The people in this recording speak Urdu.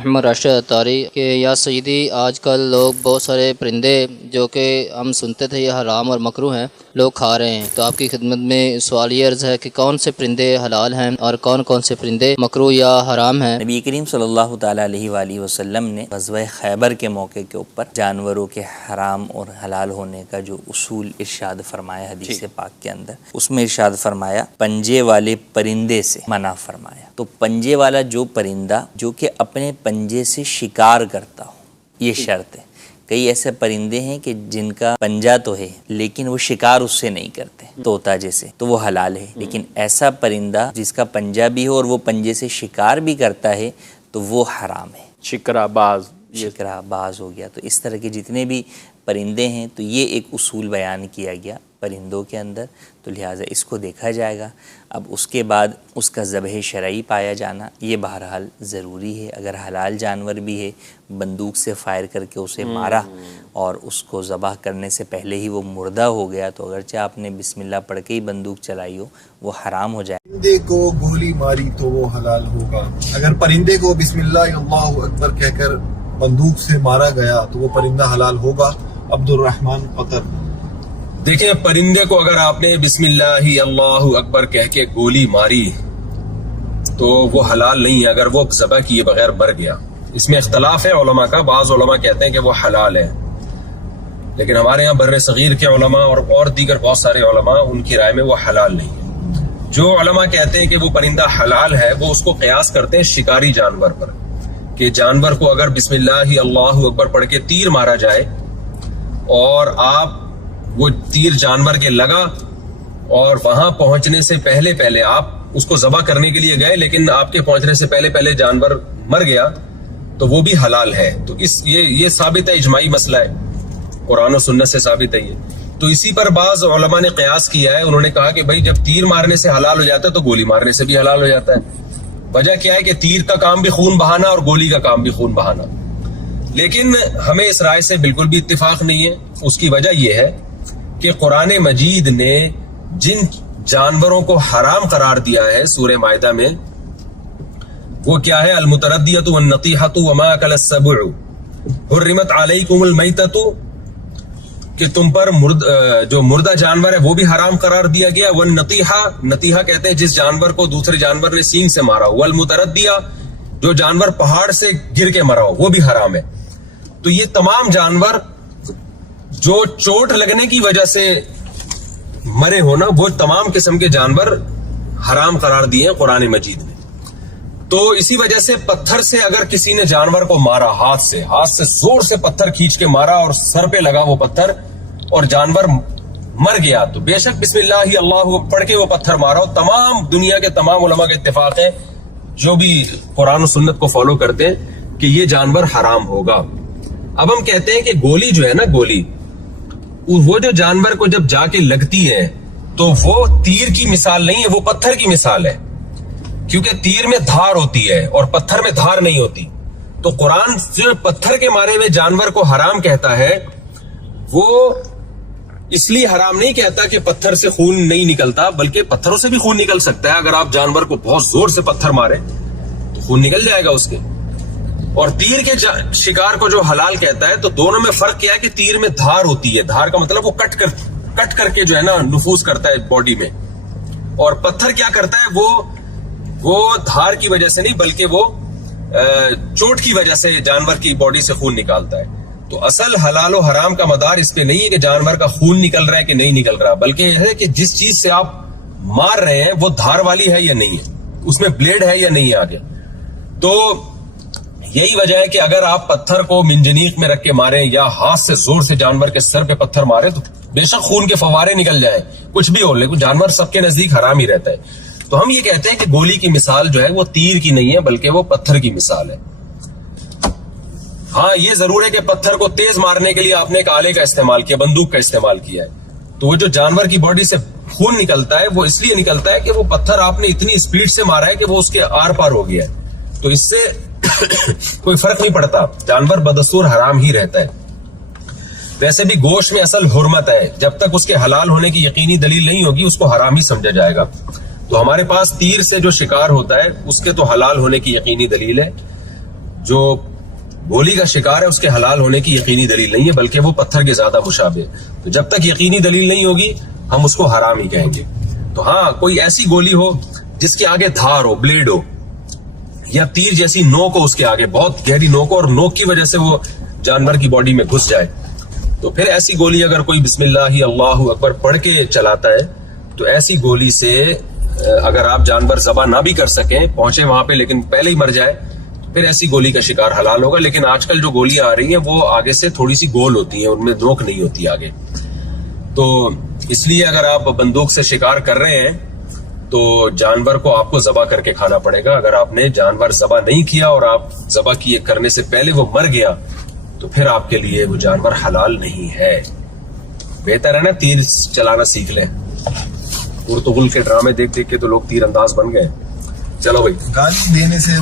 محمد راشد اتاری کہ یا سیدی آج کل لوگ بہت سارے پرندے جو کہ ہم سنتے تھے یہ حرام اور مکروہ ہیں لوگ کھا رہے ہیں، تو آپ کی خدمت میں سوال یہ عرض ہے کہ کون سے پرندے حلال ہیں اور کون کون سے پرندے مکروہ یا حرام ہیں؟ نبی کریم صلی اللہ تعالیٰ علیہ وآلہ وسلم نے غزوہ خیبر کے موقع کے اوپر جانوروں کے حرام اور حلال ہونے کا جو اصول ارشاد فرمایا حدیث پاک کے اندر، اس میں ارشاد فرمایا پنجے والے پرندے سے منع فرمایا۔ تو پنجے والا جو پرندہ جو کہ اپنے پنجے سے شکار کرتا ہو، یہ شرط ہے۔ کئی ایسے پرندے ہیں کہ جن کا پنجہ تو ہے لیکن وہ شکار اس سے نہیں کرتے، طوطا جیسے، تو وہ حلال ہے۔ لیکن ایسا پرندہ جس کا پنجہ بھی ہو اور وہ پنجے سے شکار بھی کرتا ہے تو وہ حرام ہے۔ شکرا باز ہو گیا۔ تو اس طرح کے جتنے بھی پرندے ہیں تو یہ ایک اصول بیان کیا گیا پرندوں کے اندر، تو لہٰذا اس کو دیکھا جائے گا۔ اب اس کے بعد اس کا ذبح شرعی پایا جانا یہ بہرحال ضروری ہے۔ اگر حلال جانور بھی ہے، بندوق سے فائر کر کے اسے مارا اور اس کو ذبح کرنے سے پہلے ہی وہ مردہ ہو گیا تو اگرچہ آپ نے بسم اللہ پڑھ کے ہی بندوق چلائی ہو وہ حرام ہو جائے۔ پرندے کو گولی ماری تو وہ حلال ہوگا۔ اگر پرندے کو بسم اللہ اللہ اکبر کہہ کر بندوق سے مارا گیا تو وہ پرندہ حلال ہوگا۔ عبد الرحمن قطر۔ دیکھیں، پرندے کو اگر آپ نے بسم اللہ اللہ اکبر کہہ کے گولی ماری تو وہ حلال نہیں ہے اگر وہ ذبح کیے بغیر مر گیا۔ اس میں اختلاف ہے علماء کا، بعض علماء کہتے ہیں کہ وہ حلال ہے، لیکن ہمارے ہاں بر صغیر کے علماء اور دیگر بہت سارے علماء ان کی رائے میں وہ حلال نہیں ہے۔ جو علماء کہتے ہیں کہ وہ پرندہ حلال ہے وہ اس کو قیاس کرتے ہیں شکاری جانور پر، کہ جانور کو اگر بسم اللہ اللہ اکبر پڑھ کے تیر مارا جائے اور آپ وہ تیر جانور کے لگا اور وہاں پہنچنے سے پہلے آپ اس کو ذبح کرنے کے لیے گئے لیکن آپ کے پہنچنے سے پہلے جانور مر گیا تو وہ بھی حلال ہے۔ تو یہ ثابت ہے، اجماعی مسئلہ ہے، قرآن و سنت سے ثابت ہے یہ۔ تو اسی پر بعض علماء نے قیاس کیا ہے، انہوں نے کہا کہ بھائی جب تیر مارنے سے حلال ہو جاتا ہے تو گولی مارنے سے بھی حلال ہو جاتا ہے۔ وجہ کیا ہے کہ تیر کا کام بھی خون بہانا اور گولی کا کام بھی خون بہانا، لیکن ہمیں اس رائے سے بالکل بھی اتفاق نہیں ہے۔ اس کی وجہ یہ ہے کہ قرآن مجید نے جن جانوروں کو حرام قرار دیا ہے سورہ مائدہ میں وہ کیا ہے؟ المتردیۃ والنطیحۃ وما اکل السبع، حرمت علیکم المیتۃ، کہ تم پر جو مردہ جانور ہے وہ بھی حرام قرار دیا گیا۔ والنطیحہ، نطیحہ کہتے ہیں جس جانور کو دوسرے جانور نے سینگ سے مارا ہو۔ والمتردیہ، جو جانور پہاڑ سے گر کے مرا ہو وہ بھی حرام ہے۔ تو یہ تمام جانور جو چوٹ لگنے کی وجہ سے مرے ہونا، وہ تمام قسم کے جانور حرام قرار دیے ہیں قرآن مجید نے۔ تو اسی وجہ سے پتھر سے اگر کسی نے جانور کو مارا، ہاتھ سے زور سے پتھر کھینچ کے مارا اور سر پہ لگا وہ پتھر اور جانور مر گیا تو بے شک بسم اللہ اللہ پڑھ کے وہ پتھر مارا ہو، تمام دنیا کے تمام علماء کا اتفاق ہے جو بھی قرآن و سنت کو فالو کرتے ہیں کہ یہ جانور حرام ہوگا۔ اب ہم کہتے ہیں کہ گولی جو ہے نا، گولی وہ جو جانور کو جب جا کے لگتی ہے تو وہ تیر کی مثال نہیں ہے، وہ پتھر کی مثال ہے، کیونکہ تیر میں دھار ہوتی ہے اور پتھر میں دھار نہیں ہوتی۔ تو قرآن جو پتھر کے مارے ہوئے جانور کو حرام کہتا ہے وہ اس لیے حرام نہیں کہتا کہ پتھر سے خون نہیں نکلتا، بلکہ پتھروں سے بھی خون نکل سکتا ہے۔ اگر آپ جانور کو بہت زور سے پتھر مارے تو خون نکل جائے گا اس کے۔ اور تیر کے شکار کو جو حلال کہتا ہے تو دونوں میں فرق کیا ہے کہ تیر میں دھار ہوتی ہے، دھار کا مطلب وہ کٹ کر کے جو ہے نا نفوذ کرتا ہے باڈی میں، اور پتھر کیا کرتا ہے وہ دھار کی وجہ سے نہیں بلکہ وہ چوٹ کی وجہ سے جانور کی باڈی سے خون نکالتا ہے۔ تو اصل حلال و حرام کا مدار اس پہ نہیں ہے کہ جانور کا خون نکل رہا ہے کہ نہیں نکل رہا، بلکہ یہ ہے کہ جس چیز سے آپ مار رہے ہیں وہ دھار والی ہے یا نہیں ہے، اس میں بلیڈ ہے یا نہیں ہے آگے۔ تو یہی وجہ ہے کہ اگر آپ پتھر کو منجنیق میں رکھ کے ماریں یا ہاتھ سے زور سے جانور کے سر پہ پتھر مارے تو بے شک خون کے فوارے نکل جائیں، کچھ بھی ہو، لیکن جانور سب کے نزدیک حرام ہی رہتا ہے۔ تو ہم یہ کہتے ہیں کہ گولی کی مثال جو ہے وہ تیر کی نہیں ہے بلکہ وہ پتھر کی مثال ہے۔ ہاں یہ ضرور ہے کہ پتھر کو تیز مارنے کے لیے آپ نے ایک آلے کا استعمال کیا، بندوق کا استعمال کیا ہے، تو وہ جو جانور کی باڈی سے خون نکلتا ہے وہ اس لیے نکلتا ہے کہ وہ پتھر آپ نے اتنی اسپیڈ سے مارا ہے کہ وہ اس کے آر پار ہو گیا ہے، تو اس سے کوئی فرق نہیں پڑتا، جانور بدستور حرام ہی رہتا ہے۔ ویسے بھی گوشت میں اصل حرمت ہے، جب تک اس کے حلال ہونے کی یقینی دلیل نہیں ہوگی اس کو حرام ہی سمجھا جائے گا۔ تو ہمارے پاس تیر سے جو شکار ہوتا ہے اس کے تو حلال ہونے کی یقینی دلیل ہے، جو گولی کا شکار ہے اس کے حلال ہونے کی یقینی دلیل نہیں ہے، بلکہ وہ پتھر کے زیادہ مشابہ ہے. تو جب تک یقینی دلیل نہیں ہوگی ہم اس کو حرام ہی کہیں گے. تو ہاں کوئی ایسی گولی ہو جس کے آگے دھار ہو، بلیڈ ہو، یا تیر جیسی نوک ہو اس کے آگے، بہت گہری نوک ہو، اور نوک کی وجہ سے وہ جانور کی باڈی میں گھس جائے، تو پھر ایسی گولی اگر کوئی بسم اللہ اللہ اکبر پڑھ کے چلاتا ہے تو ایسی گولی سے اگر آپ جانور ذبح نہ بھی کر سکیں، پہنچے وہاں پہ لیکن پہلے ہی مر جائے، پھر ایسی گولی کا شکار حلال ہوگا. لیکن آج کل جو گولیاں آ رہی ہیں وہ آگے سے تھوڑی سی گول ہوتی ہیں، ان میں نوک نہیں ہوتی آگے. تو اس لیے اگر آپ بندوق سے شکار کر رہے ہیں تو جانور کو آپ کو ذبح کر کے کھانا پڑے گا. اگر آپ نے جانور ذبح نہیں کیا اور آپ ذبح کیے کرنے سے پہلے وہ مر گیا تو پھر آپ کے لیے وہ جانور حلال نہیں ہے. بہتر ہے نا تیر چلانا سیکھ لیں. پرتغال کے ڈرامے دیکھ دیکھ کے تو لوگ تیر انداز بن گئے. چلو بھائی. گالی دینے سے